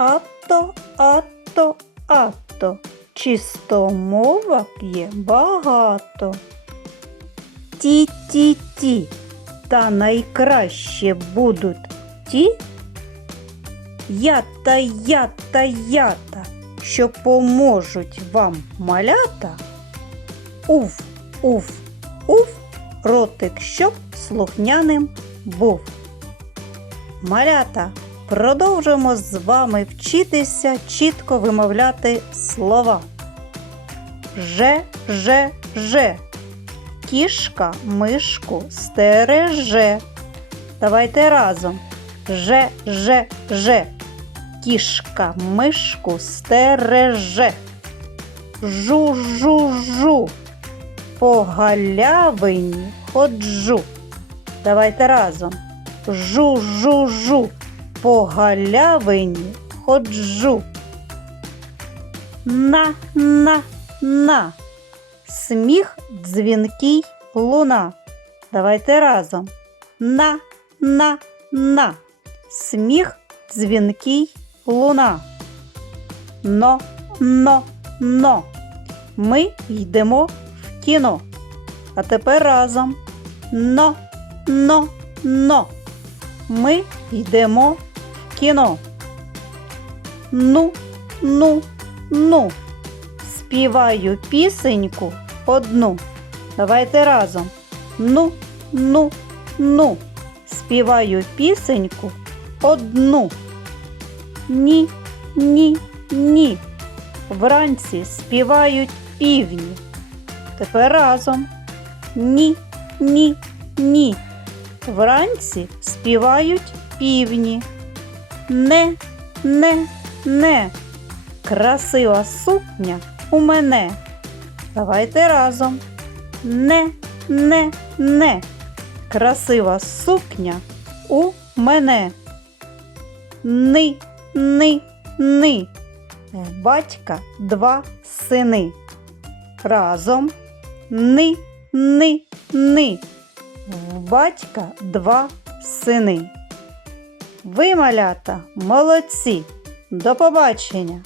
Ато, ато, ато. Чистомовок є багато. Ті-ті-ті. Та найкраще будуть ті. Ята, ята, ята, що поможуть вам малята. Уф, уф, уф, ротик, щоб слухняним був. Малята, продовжимо з вами вчитися чітко вимовляти слова. Же, же, же. Кішка мишку стереже. Давайте разом. Же, же, же. Кішка мишку стереже. Жу, жу, жу. По галявині ходжу. Давайте разом. Жу, жу, жу. По галявині ходжу. На, на, на. Сміх дзвінкий луна. Давайте разом. На, на, на. Сміх дзвінкий луна. Но, но, но. Ми йдемо в кіно. А тепер разом. Но, но, но. Ми йдемо кіно. Ну, ну, ну. Співаю пісеньку одну. Давайте разом. Ну, ну, ну. Співаю пісеньку одну. Ні, ні, ні. Вранці співають півні. Тепер разом. Ні, ні, ні. Вранці співають півні. Не, не, не. Красива сукня у мене. Давайте разом. Не, не, не. Красива сукня у мене. Ни, ни, ни. В батька два сини. Разом. Ни, ни, ни. В батька два сини. Ви, малята, молодці. До побачення!